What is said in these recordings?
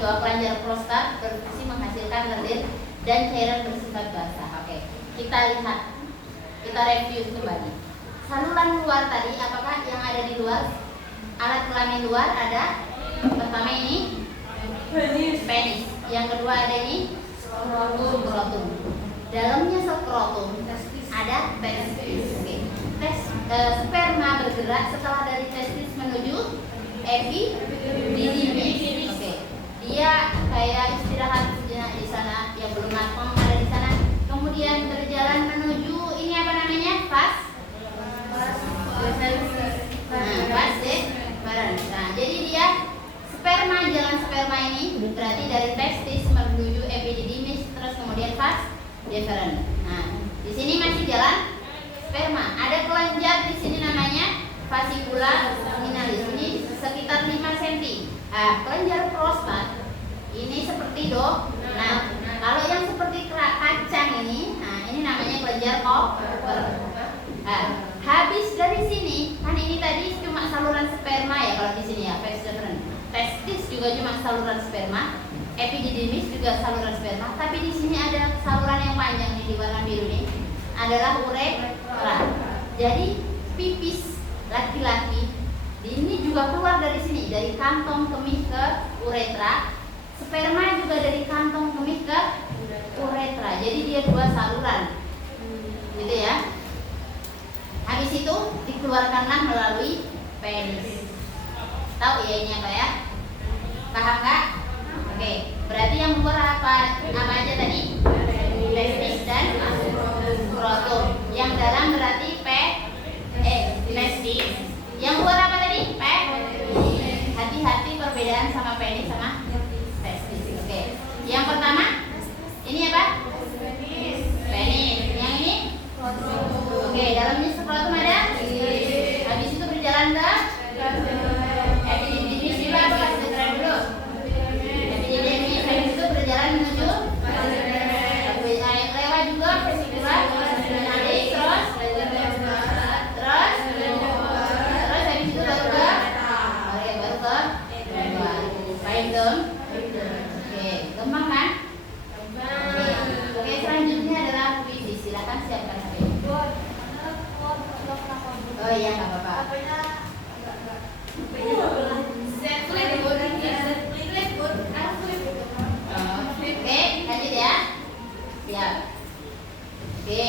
di bawah kelenjar prostat berfungsi menghasilkan lendir dan cairan bersifat basah. Oke, kita lihat, kita review kembali. Saluran luar tadi, apakah yang ada di luar? Alat kelamin luar ada. Pertama ini penis. Yang kedua ada ini skrotum. Dalamnya skrotum ada testis. Oke. Sperma bergerak setelah dari testis menuju epididymis. Oke. Dia kayak istirahat sejenak di sana, yang belum matang ada di sana. Kemudian berjalan menuju ini apa namanya? Vas deferens. Nah, jadi dia jalan sperma ini berarti dari testis menuju epididymis, terus kemudian vas deferens. Nah, di sini masih jalan sperma. Ada kelenjar di sini namanya fascicula seminalis. Ini sekitar 5 cm. Nah, kelenjar prostat ini seperti Nah, kalau yang seperti kacang ini, nah ini namanya kelenjar Koper. Nah, habis dari sini, kan ini tadi cuma saluran sperma ya kalau di sini ya, vas deferens. Testis juga cuma saluran sperma, epididymis juga saluran sperma, tapi di sini ada saluran yang panjang nih di warna biru nih, adalah uretra. Jadi pipis laki-laki ini juga keluar dari sini, dari kantong kemih ke uretra. Sperma juga dari kantong kemih ke uretra. Jadi dia 2 saluran, gitu ya. Habis itu dikeluarkanlah melalui penis. Tahu ya ini apa ya? Paham nggak? Oke, berarti yang keluar apa aja tadi? Testis dan skrotum. Yang dalam berarti testis. Yang keluar apa tadi? Hati-hati perbedaan sama penis sama testis. Oke. Yang pertama ini apa? Penis. Yang ini? Oke, dalamnya skrotum ada. Habis itu berjalan ke epididymis juga apa? Kasih dulu. Epididymis habis itu berjalan menuju lewat juga fascicula seminalis, terus habis itu baru ke paham dong? Oke, gampang kan? Oke, selanjutnya adalah puisi. Silakan siapkan HP. Oh iya, nggak apa-apa. Oke, lanjut ya. Siap. Oke.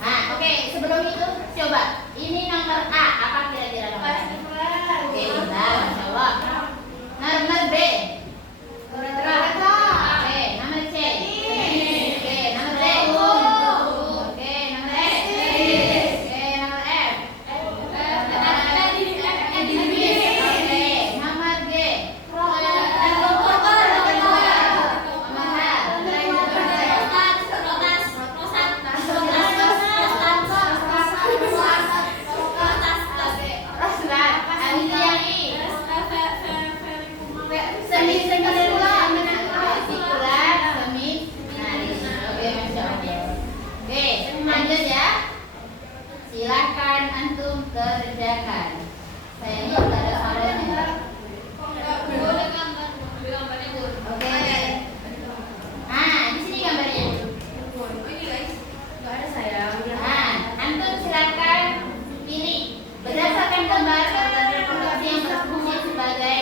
Nah, oke, sebelum itu coba. Ini nomor A, apa kira-kira nomor A? Oke, nah, Masya Allah. Nomor B. Oke, nomor C. Oke, nomor D. Oke, nomor S. Oke, nomor F. Oke, nomor G. Lanjut ya. Silakan antum kerjakan. Saya lihat ada soalnya. Oke. Nah, di sini gambarnya. Nah, antum silakan pilih berdasarkan gambar reproduksi yang berfungsi sebagai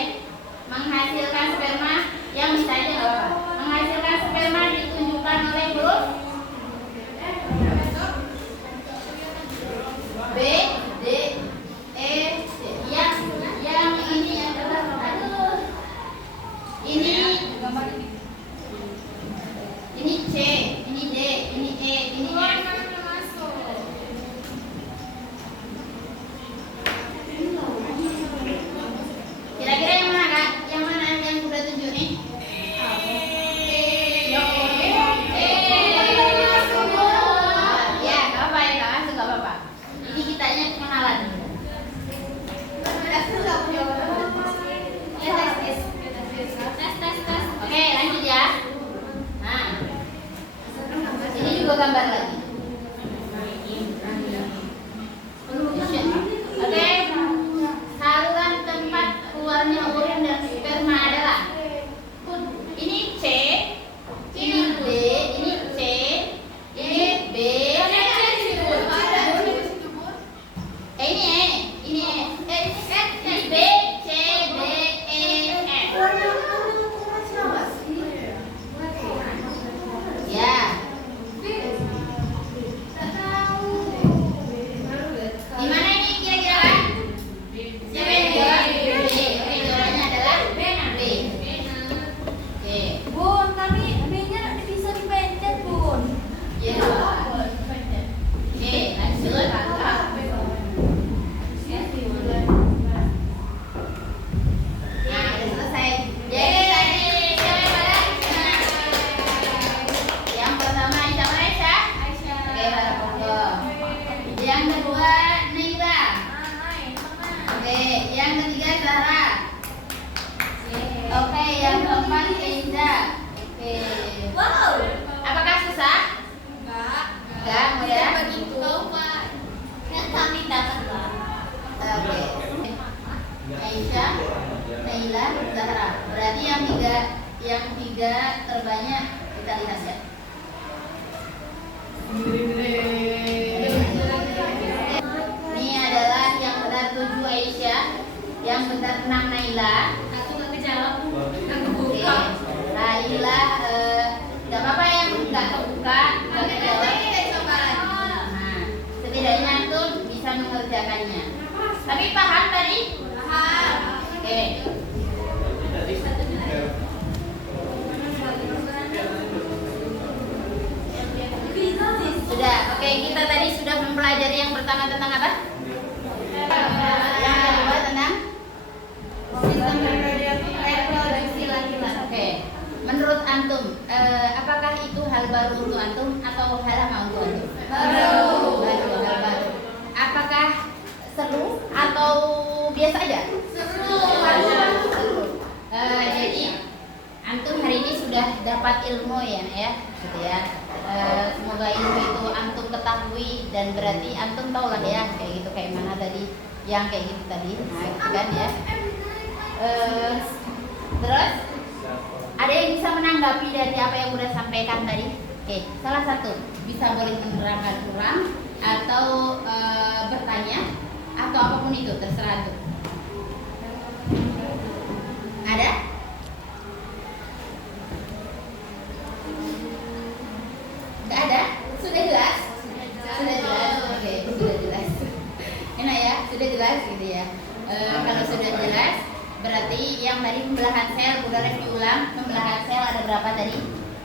menghasilkan sperma. Yang bisa aja nggak apa-apa. Menghasilkan sperma ditunjukkan oleh huruf B, D, E, C. Yang ini adalah ini C, ini D, ini E, ini F. Kira-kira yang mana Kak? Yang mana yang udah tunjuk nih? Oke, lanjut ya. Nah, ini juga gambar lagi. Oke, saluran tempat keluarnya urin dan sperma adalah berarti yang tiga terbanyak kita lihat ya. Ini adalah yang benar 7 Aisyah, yang benar 6 Naila. Aku nggak kejawab. Aku Oke. buka. Naila nggak apa-apa yang nggak kebuka, nggak kejawab. Nah, setidaknya itu bisa mengerjakannya. Tapi paham tadi? Paham. Oke. Sudah. Oke, kita tadi sudah mempelajari yang pertama tentang apa? Yang kedua tentang Sistem reproduksi laki-laki. oke. Menurut antum, apakah itu hal baru untuk antum atau hal lama untuk antum? Baru. Hal baru. Apakah seru atau biasa aja? Seru. Seru. Jadi antum hari ini sudah dapat ilmu ya, gitu ya. Semoga ilmu itu antum ketahui dan berarti antum tahu lah ya kayak gitu, kayak mana tadi yang kayak gitu tadi, nah gitu kan ya. Terus ada yang bisa menanggapi dari apa yang udah sampaikan tadi? Oke, salah satu bisa boleh menerangkan kurang atau bertanya atau apapun itu terserah tuh. Ada? Nggak ada? Sudah jelas? Sudah jelas? Oke, sudah jelas. Enak ya? Sudah jelas gitu ya. Kalau sudah jelas, berarti yang tadi pembelahan sel, udah review ulang. Pembelahan sel ada berapa tadi?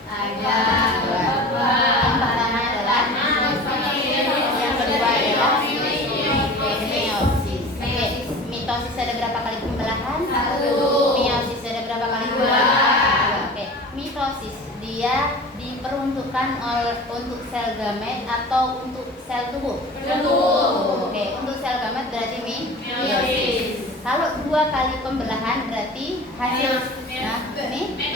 Ada dua. Yang pertama adalah yang kedua adalah meiosis. Oke, mitosis ada berapa kali pembelahan? Meiosis ada berapa kali pembelahan? Oke, mitosis dia diperuntukkan untuk sel gamet atau untuk sel tubuh? Oke, untuk sel gamet berarti meiosis. Kalau 2 kali pembelahan berarti hasil ini 2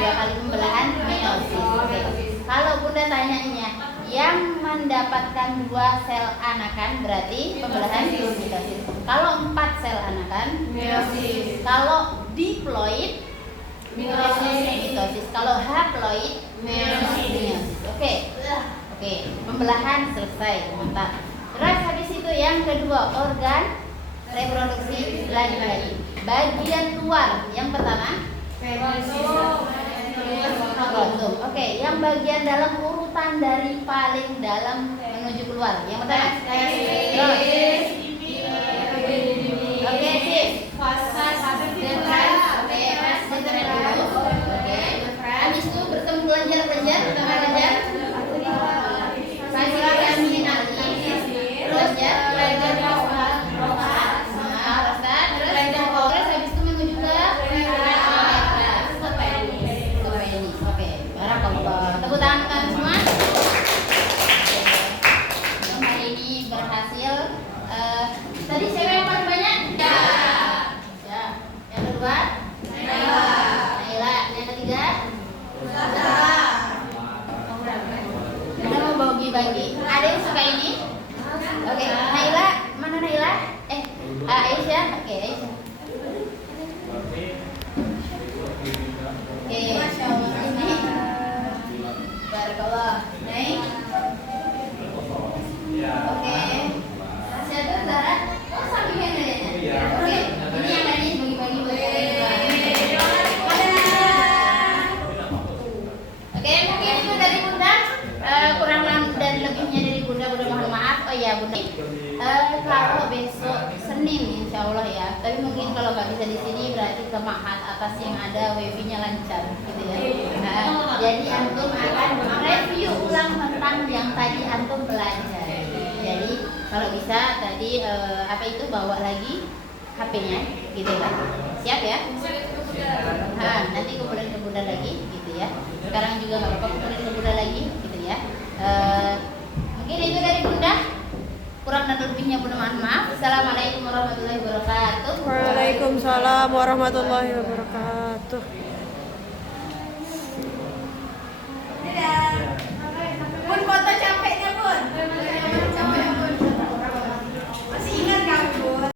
kali pembelahan meiosis. Oke. Kalau Bunda tanyanya yang mendapatkan 2 sel anakan berarti pembelahan mitosis. Kalau 4 sel anakan Meiosis. Kalau diploid mitosis. Kalau haploid meiosis. Oke. Pembelahan selesai, mantap. Terus habis itu yang kedua organ reproduksi laki-laki. Bagian luar yang pertama kromosom. Oke, yang bagian dalam urutan dari paling dalam menuju keluar. Yang pertama oke, sip. Habis itu bertemu belanjar. Terus ya, terus habis itu menuju ke penis. Oke, barakallah. Tepuk tangan kalian semua. Yang hari ini berhasil. Tadi siapa yang paling banyak? Ya. Yang kedua? Naila. Yang ketiga? Kita mau bagi-bagi. Ada yang suka ini? Oke, Naila, mana Naila? Aisyah, oke Aisyah. Oke, ini barakallah. Naik. Oke. Masih ada Zara? Oh, sampingnya adanya. Oke, ini yang tadi bagi-bagi bagi. Oke, mungkin itu dari Bunda. Kurang dan lebihnya dari Bunda mohon maaf. Oh ya Bunda. Kalau besok Senin insya Allah ya. Tapi mungkin kalau nggak bisa di sini berarti ke Mahat atas yang ada wifi-nya lancar gitu ya. Nah, jadi antum akan review ulang tentang yang tadi antum pelajari. Jadi kalau bisa tadi apa itu bawa lagi HP-nya gitu ya. Siap ya? Nanti kemudian ke Bunda lagi gitu ya. Sekarang juga nggak apa-apa kemudian ke Bunda lagi gitu ya. Mungkin itu dari Bunda. Kurang dan lebihnya Bunda mohon maaf. Assalamualaikum warahmatullahi wabarakatuh. Waalaikumsalam warahmatullahi wabarakatuh.